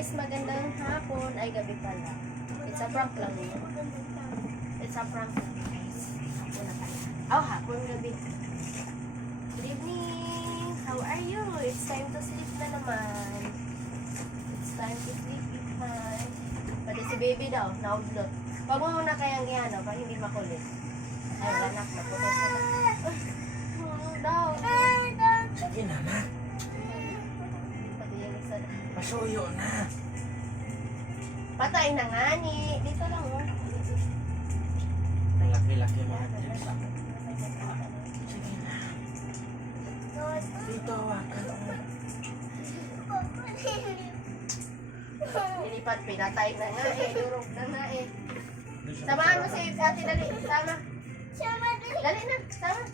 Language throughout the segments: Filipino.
guys, magandang hapon. Ay, gabi pala. It's a prank lang yun. It's a prank lang guys. Hapon na pala. Oh, hapon, gabi. Good evening. How are you? It's time to sleep na naman. It's time to sleep time. Pati si baby daw, naudlot. Pag mo muna kayang giyano, para hindi makulit. Ay, anak, naputos na. Daw. Sige na na. Pasuyo na. Patay na nga ni. Dito lang oh. Ang laki-laki mga tips ako. Sige na. Dito hawakan mo. Nilipat, pinatay na nga eh. Durog na nga eh. Samahan mo si ate, dali. Sama. Dali na, sama.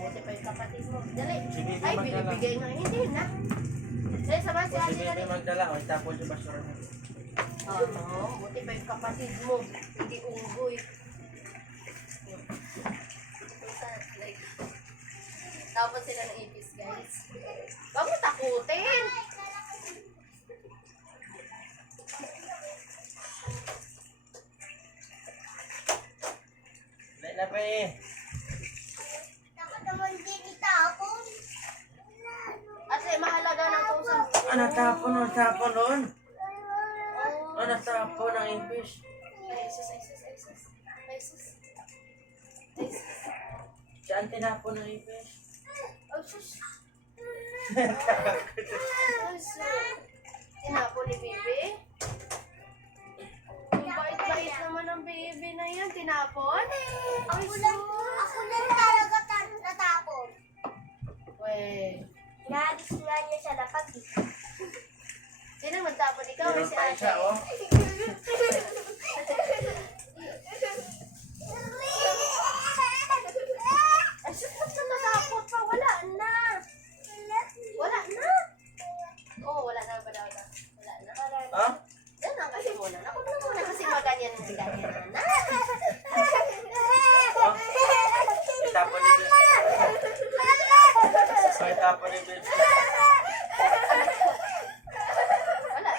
Buti pa yung kapatid mo. Dali. Ay, binibigay na. Hindi na. Dali, samahan si ate, Sige, dali. magdala. O, itapon yung basura na. Oo, buti pa yung kapatid mo. Hindi unggoy. Tapos sila ng ipis, guys. Huwag mo takutin. Dali na pa eh. Ate, mahalaga ng tusan. Ano tapon doon? Ano tapon ng impis? Ay, sus, ay, sus, ay, sus. Ay, sus. Ay, sus. Saan tinapon ng impis? Ay, sus. Ay, sus. Tinapon ni Bibi. Ang bait-bait naman ng baby na yan. Tinapon? Ay, sus. Ako lang talaga natapon. Weh. Nagis nga niya siya dapat. Sino magtapon? Ikaw o Meron si pa ate? isa, oh. Ay, sus, ba't ka natakot pa? Wala na. Wala na. Oo, wala na ba daw na? Wala na. Ha? Yan lang kasi muna. Ako na muna kasi maganyan na. Oh. Itapon ni Bill. So, itapon ni Bill. Wala.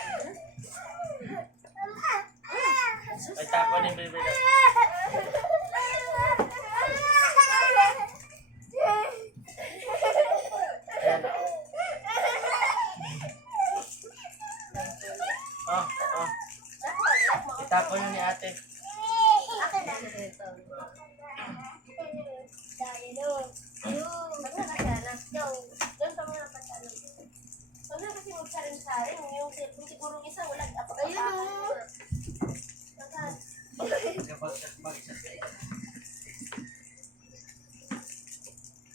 Itapon ni Bill. Ayan, oh. Oh. Itapon yun ni ate. Akin na. Ito. Wala na siya na. Doon ka muna pagkalan. Huwag na kasi magsaring-saring. Yung cellphone siguro isa, wala. Ayun o.